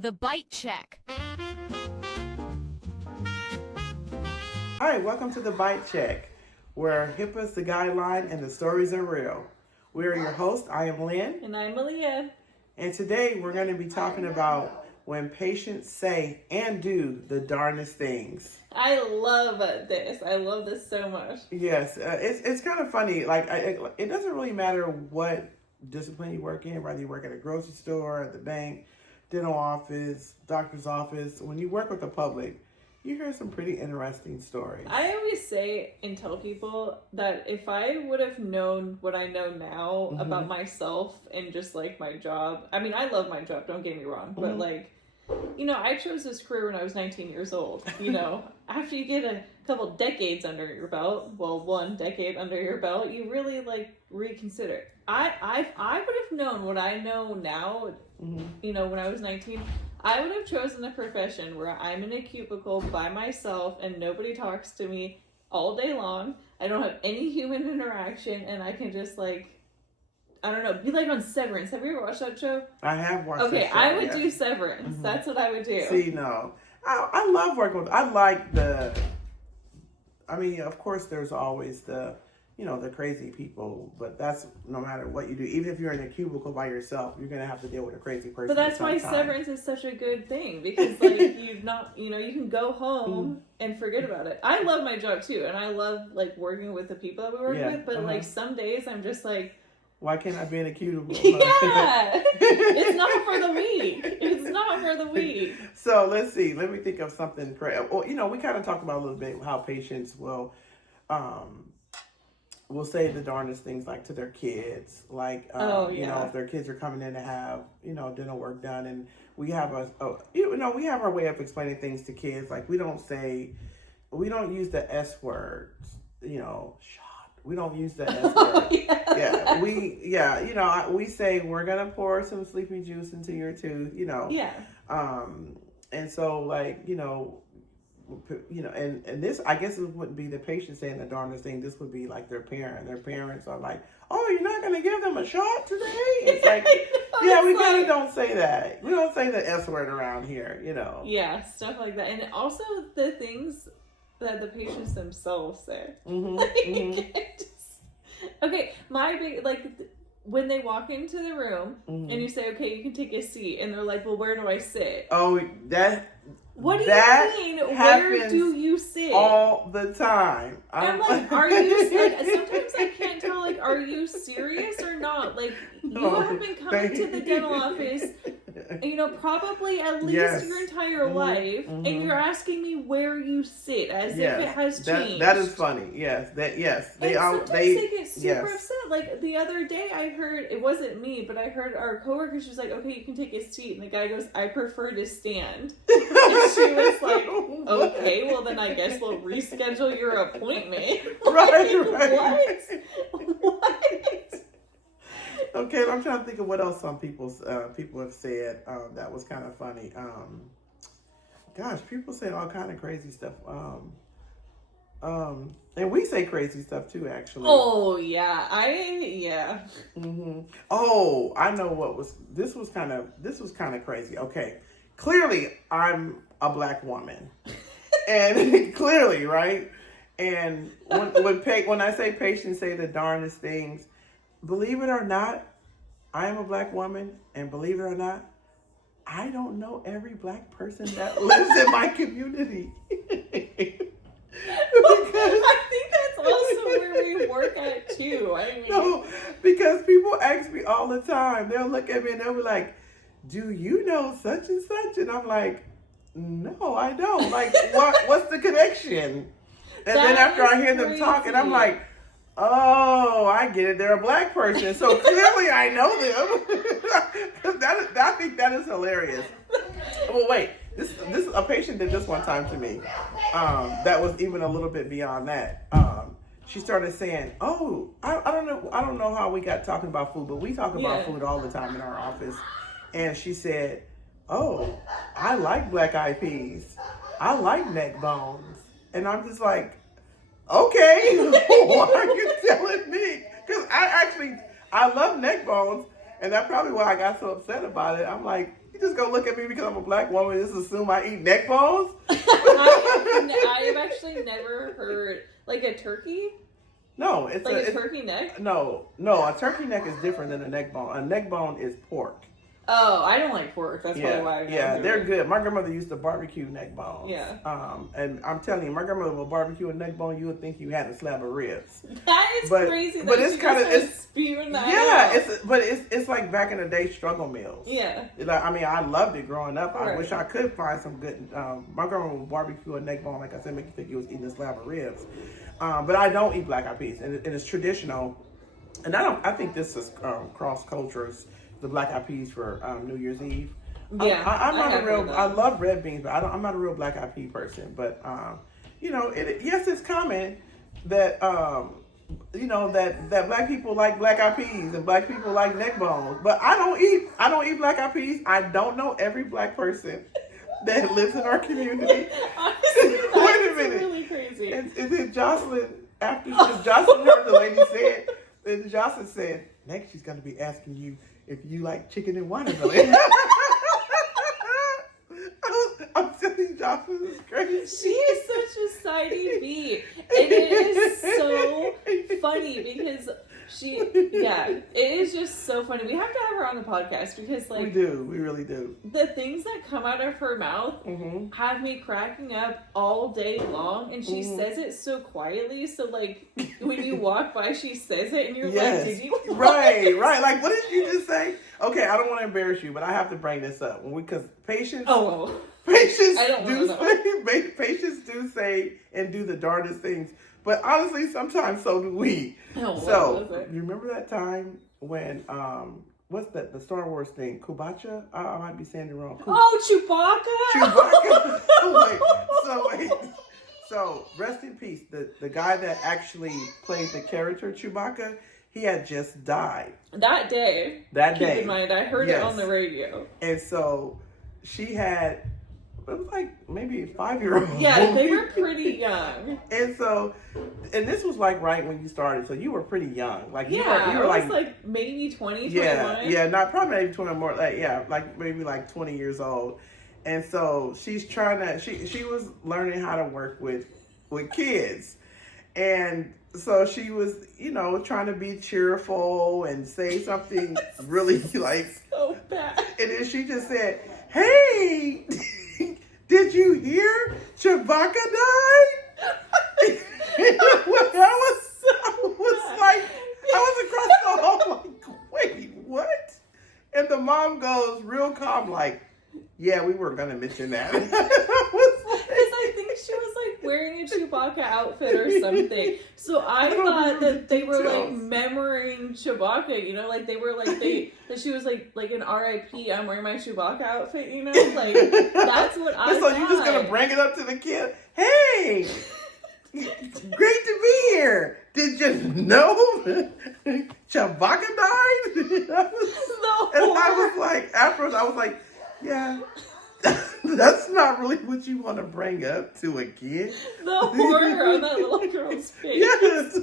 The Bite Check. All right, welcome to the Bite Check, where HIPAA's the guideline and the stories are real. We are your hosts. I am Lynn. And I'm Malia. And today we're going to be talking about when patients say and do the darndest things. I love this. I love this so much. Yes, it's kind of funny. It doesn't really matter what discipline you work in, whether you work at a grocery store, at the bank, dental office, doctor's office. When you work with the public, you hear some pretty interesting stories. I always say and tell people that if I would have known what I know now about myself and just like my job, I mean, I love my job, don't get me wrong, but like, you know, I chose this career when I was 19 years old. You know, after you get a couple decades under your belt, well, 1 decade under your belt, you really like reconsider. I would have known what I know now, you know, when I was 19. I would have chosen a profession where I'm in a cubicle by myself and nobody talks to me all day long. I don't have any human interaction and I can just like, I don't know, be like on Severance. Have you ever watched that show? I have watched that show. I would do Severance. That's what I would do. See, no. I love working with, I like I mean, of course there's always the crazy people, but that's no matter what you do. Even if you're in a cubicle by yourself, you're going to have to deal with a crazy person. But that's why Severance is such a good thing, because like you can go home and forget about it. I love my job too, and I love like working with the people that we work with, but like some days I'm just like, why can't I be in a cubicle? Yeah, it's not for the weak. It's not for the weak. So let's see. Let me think of something crazy. Well, we kind of talked about a little bit how patients will say the darndest things like to their kids, like if their kids are coming in to have dental work done, and we have we have our way of explaining things to kids. Like we don't use the S words, shot. We don't use the S word. We say we're gonna pour some sleeping juice into your tooth, and so like and this, I guess it wouldn't be the patient saying the darndest thing. This would be like their parent. Their parents are like, "Oh, you're not gonna give them a shot today?" It's like, we kind of don't say that. We don't say the S word around here, Yeah, stuff like that, and also the things that the patients themselves say. Okay, my big when they walk into the room and you say, "Okay, you can take a seat," and they're like, "Well, where do I sit?" Oh, that. What do you mean? Where do you sit? All the time. I'm like, are you? Sometimes I can't tell. Like, are you serious or not? Like, you have been coming to the dental office, probably at least your entire life, and you're asking me where you sit as if it has changed. That is funny. Yes, they get super upset. Like the other day, I heard it wasn't me, but I heard our coworker. She was like, "Okay, you can take a seat," and the guy goes, "I prefer to stand." And she was like, "Okay, well then I guess we'll reschedule your appointment." Right. What? Okay, I'm trying to think of what else some people have said that was kind of funny. Gosh, people say all kind of crazy stuff. And we say crazy stuff too, actually. Oh yeah, Oh, I know this was kind of crazy. Okay, clearly I'm a black woman, and clearly, right? And when I say patients say the darndest things, believe it or not, I am a black woman, and believe it or not, I don't know every black person that lives in my community. I think that's also where we work at too. I mean, no, because people ask me all the time. They'll look at me and they'll be like, "Do you know such and such?" And I'm like, "No, I don't." Like, what's the connection? And then after I hear them talking, I'm like, "Oh, I get it. They're a black person, so clearly I know them." I think that is hilarious. Well, wait. This a patient did this one time to me. That was even a little bit beyond that. She started saying, "Oh, I don't know how we got talking about food, but we talk about food all the time in our office." And she said, "Oh, I like black eyed peas. I like neck bones." And I'm just like, "Okay, what are you telling me?" Because I love neck bones, and that's probably why I got so upset about it. I'm like, You just gonna look at me because I'm a black woman and just assume I eat neck bones? I have actually never heard like a turkey. No, it's like a turkey neck. No, a turkey neck is different than a neck bone. A neck bone is pork. Oh, I don't like pork. That's probably why. They're good. My grandmother used to barbecue neck bones. Yeah. And I'm telling you, my grandmother would barbecue a neck bone. You would think you had a slab of ribs. That is crazy. But it's kind of spewing that. Yeah, it's like back in the day struggle meals. Yeah. Like, I mean, I loved it growing up. Right. I wish I could find some good. My grandma would barbecue a neck bone, like I said, make you think you was eating a slab of ribs. But I don't eat black eyed peas, and it's traditional. And I think this is cross cultures. The black eyed peas for New Year's Eve. Yeah, I'm not a real. I love red beans, but I'm not a real black eyed pea person. But yes, it's common that that black people like black eyed peas and black people like neck bones. But I don't eat black eyed peas. I don't know every black person that lives in our community. Honestly, Wait a minute. Really crazy. And then Jocelyn, after Jocelyn heard the lady say it, then Jocelyn said, next she's going to be asking you if you like chicken and watermelon. I'm telling you, Jocelyn is crazy. She is such a sidey bee. And it is so funny because it is just so funny. We have to have her on the podcast because, like, we really do. The things that come out of her mouth have me cracking up all day long, and she says it so quietly. So, like, when you walk by, she says it, and you're like, "Did you?" Right. Like, what did you just say? Okay, I don't want to embarrass you, but I have to bring this up because patience. Patients do say and do the darndest things. But honestly, sometimes so do we. So, you remember that time when, what's that, the Star Wars thing, Kubacha? I might be saying it wrong. Chewbacca? So, rest in peace. The guy that actually played the character Chewbacca, he had just died. That day. Keep in mind, I heard it on the radio. And so, she had... It was like maybe a 5-year-old. Yeah, they were pretty young. And this was like right when you started, so you were pretty young. Like you were I was like maybe 20, 21. Yeah, not probably maybe 20 more. Like maybe like 20 years old. And so she's trying to. She was learning how to work with kids, and so she was trying to be cheerful and say something really like so bad. And then she just said, "Hey." Did you hear Chewbacca died? I was across the hall like, wait, what? And the mom goes real calm like, yeah, we weren't going to mention that. Because I think she was like wearing a Chewbacca outfit or something. So I thought that they were like memorizing Chewbacca, like they were like, that she was like an RIP, I'm wearing my Chewbacca outfit, like that's what I thought. So you're just going to bring it up to the kid? Hey, great to be here. Did you know Chewbacca died? And I was like, afterwards, I was like, yeah, that's not really what you want to bring up to a kid. The horror on that little girl's face. Yes.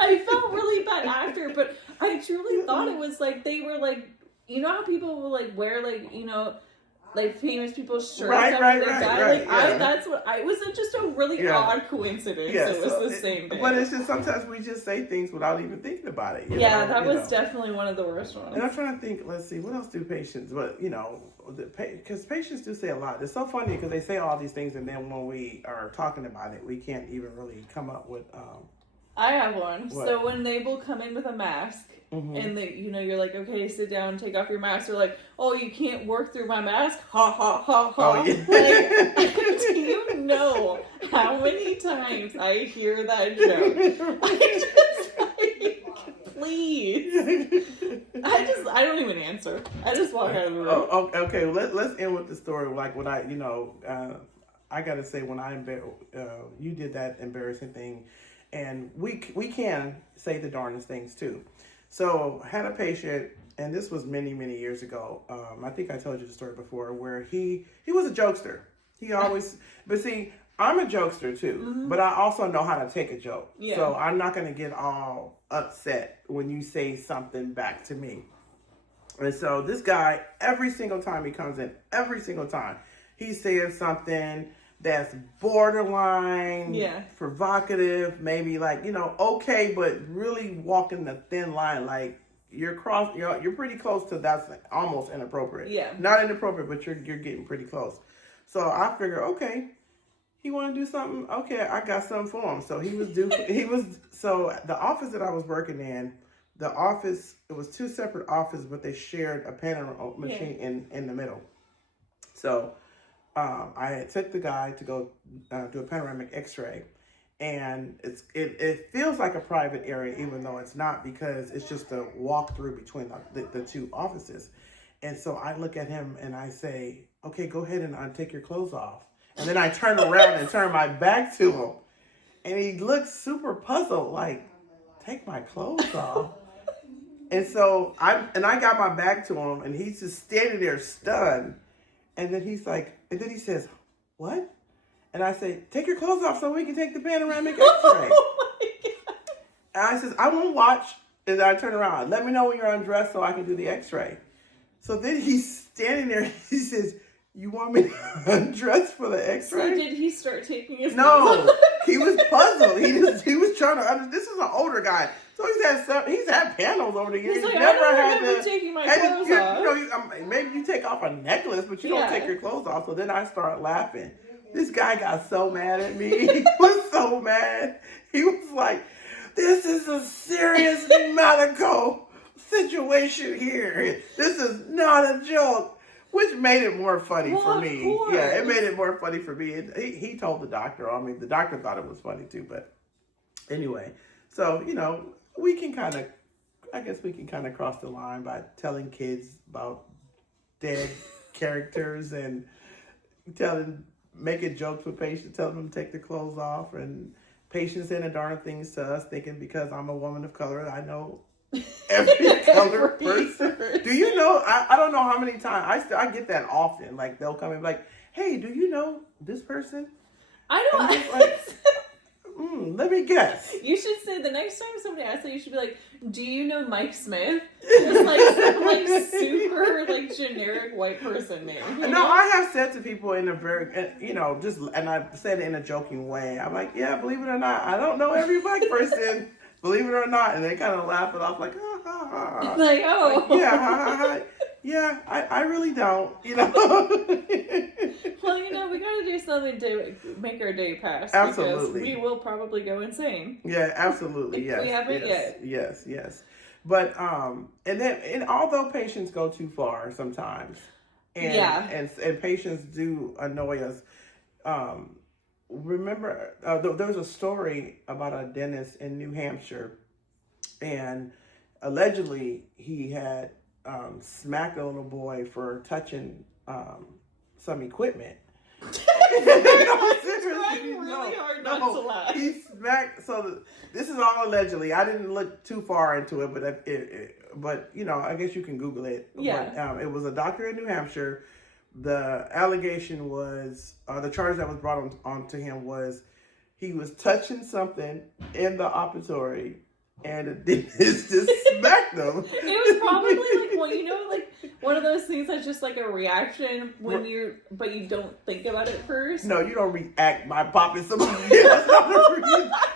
I felt really bad after, but I truly thought it was like they were like, how people will like wear like, like famous people's shirts after they die. That's what I was. Just a really odd coincidence. Yeah, it was the same day. But it's just sometimes we just say things without even thinking about it. That was definitely one of the worst ones. And I'm trying to think. Let's see, what else do patients? But because patients do say a lot. It's so funny because they say all these things, and then when we are talking about it, we can't even really come up with. I have one. What? So when they will come in with a mask. And you're like, okay, sit down, take off your mask. They're like, oh, you can't work through my mask? Ha ha ha ha. Oh, yeah. Like, do you know how many times I hear that joke? I just like, please. I don't even answer. I just walk out of the room. Okay, let's end with the story. Like when I gotta say when you did that embarrassing thing, and we can say the darndest things too. So had a patient, and this was many, many years ago. I think I told you the story before, where he was a jokester. He always, but see, I'm a jokester too, but I also know how to take a joke. Yeah. So I'm not going to get all upset when you say something back to me. And so this guy, every single time he comes in, every single time, he says something that's borderline, provocative, maybe like, okay, but really walking the thin line. Like you're pretty close to that's almost inappropriate. Yeah. Not inappropriate, but you're getting pretty close. So I figure, okay, he want to do something. Okay, I got something for him. So so the office that I was working in, it was two separate offices, but they shared a panoramic machine in the middle. So I took the guy to go do a panoramic x-ray, and it feels like a private area, even though it's not, because it's just a walk through between the two offices. And so I look at him and I say, okay, go ahead and take your clothes off. And then I turn around and turn my back to him. And he looks super puzzled, like, take my clothes off. And so I got my back to him, and he's just standing there stunned. And then he says, what? And I say, take your clothes off so we can take the panoramic x-ray. Oh my God. And I says, I won't watch. And I turn around. Let me know when you're undressed so I can do the x-ray. So then he's standing there. He says, you want me to undress for the x-ray? So did he start taking his No, he was puzzled. He was trying to this is an older guy. So he's had panels over the years. He's like, never I don't had remember taking my clothes off. Maybe you take off a necklace, but you don't take your clothes off. So then I start laughing. This guy got so mad at me. He was so mad. He was like, this is a serious medical situation here. This is not a joke. Which made it more funny for me. Yeah, it made it more funny for me. He told the doctor on me. The doctor thought it was funny too. But anyway, so, we can kind of cross the line by telling kids about dead characters and making jokes with patients, telling them to take their clothes off, and patients saying the darn things to us, thinking because I'm a woman of color, I know every color person. Do you know? I don't know how many times I get that often. Like they'll come and be like, "Hey, do you know this person?" I don't. Let me guess. You should say the next time somebody asks that, you should be like, "Do you know Mike Smith?" Just some super generic white person name. No, I have said to people in a very and I said it in a joking way. I'm like, yeah, believe it or not, I don't know every black person. Believe it or not, and they kind of laugh it off like, ha ha ha. Like, oh. Like, yeah, ha ha ha. Yeah, I really don't, Well, we got to do something to make our day pass. Absolutely. Because we will probably go insane. Yeah, absolutely, yes. We haven't yet. Yes. But, and although patients go too far sometimes, and patients do annoy us, remember, there was a story about a dentist in New Hampshire, and allegedly he had smacked a little boy for touching some equipment. To laugh. He smacked. So this is all allegedly. I didn't look too far into it, but I guess you can Google it. Yeah. But, it was a doctor in New Hampshire. The allegation was, the charge that was brought on to him was he was touching something in the operatory, and the dentist just smacked him. It was probably one of those things that's just like a reaction but you don't think about it first. No, you don't react by popping somebody.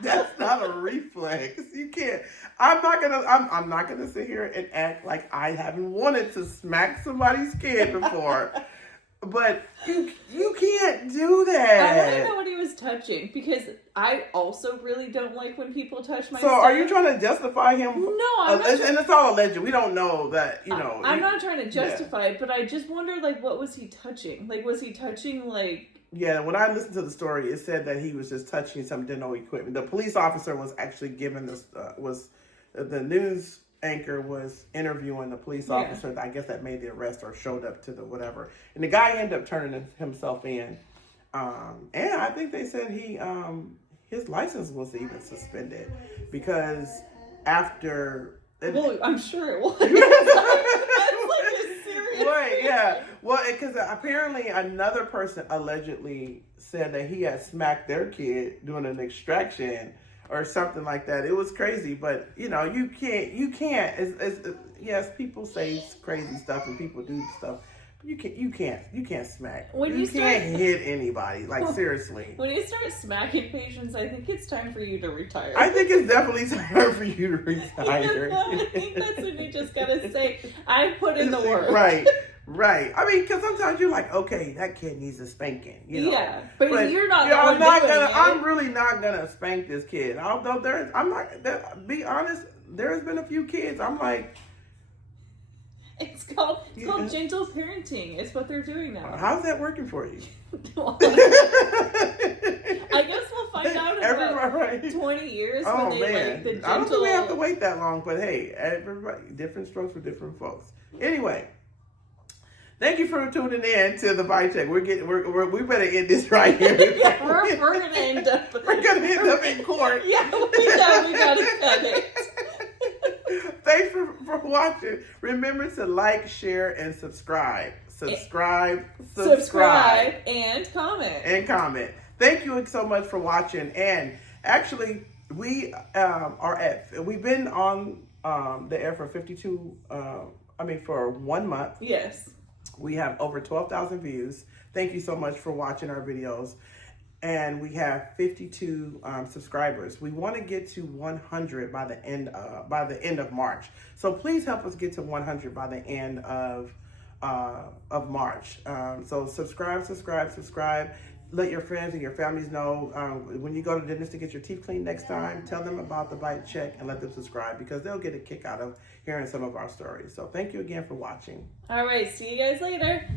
That's not a reflex. You can't. I'm not gonna sit here and act like I haven't wanted to smack somebody's kid before. But you can't do that. I want to know what he was touching, because I also really don't like when people touch my stuff. So are you trying to justify him? No, I'm not. And it's all alleged. We don't know that, I'm not trying to justify it, but I just wonder, what was he touching? Was he touching, Yeah, when I listened to the story, it said that he was just touching some dental equipment. The police officer was actually given this, the news anchor was interviewing the police officer, I guess that made the arrest or showed up to the whatever. And the guy ended up turning himself in. And I think they said his license was even suspended because after... Well, I'm sure it was. Right, yeah. Well, because apparently another person allegedly said that he had smacked their kid doing an extraction or something like that. It was crazy, but you know, you can't. Yes, people say crazy stuff and people do stuff. But you can't smack. When you can't hit anybody. Like seriously. When you start smacking patients, I think it's time for you to retire. I think it's definitely time for you to retire. I think that's when you just gotta say, "I put in the work." Right. Right. I mean, because sometimes you're like, okay, that kid needs a spanking. You know? Yeah, but you're not. I'm really not gonna spank this kid. Although be honest, there's been a few kids. I'm like, it's called gentle parenting. It's what they're doing now. How's that working for you? I guess we'll find out in about 20 years when they like the gentle. I don't think we have to wait that long. But hey, everybody, different strokes for different folks. Anyway. Thank you for tuning in to the Bite Check. We better end this right here. Yeah, we're gonna end up. We're gonna end up in court. Yeah, we gotta cut it. Thanks for watching. Remember to like, share, and subscribe. Subscribe, and comment. Thank you so much for watching. And actually, we've been on the air for for 1 month. Yes. We have over 12,000 views. Thank you so much for watching our videos. And we have 52 subscribers. We want to get to 100 by the end of March. So please help us get to 100 by the end of March. So subscribe. Let your friends and your families know when you go to the dentist to get your teeth cleaned next time. Tell them about the Bite Check and let them subscribe because they'll get a kick out of hearing some of our stories. So thank you again for watching. All right, see you guys later.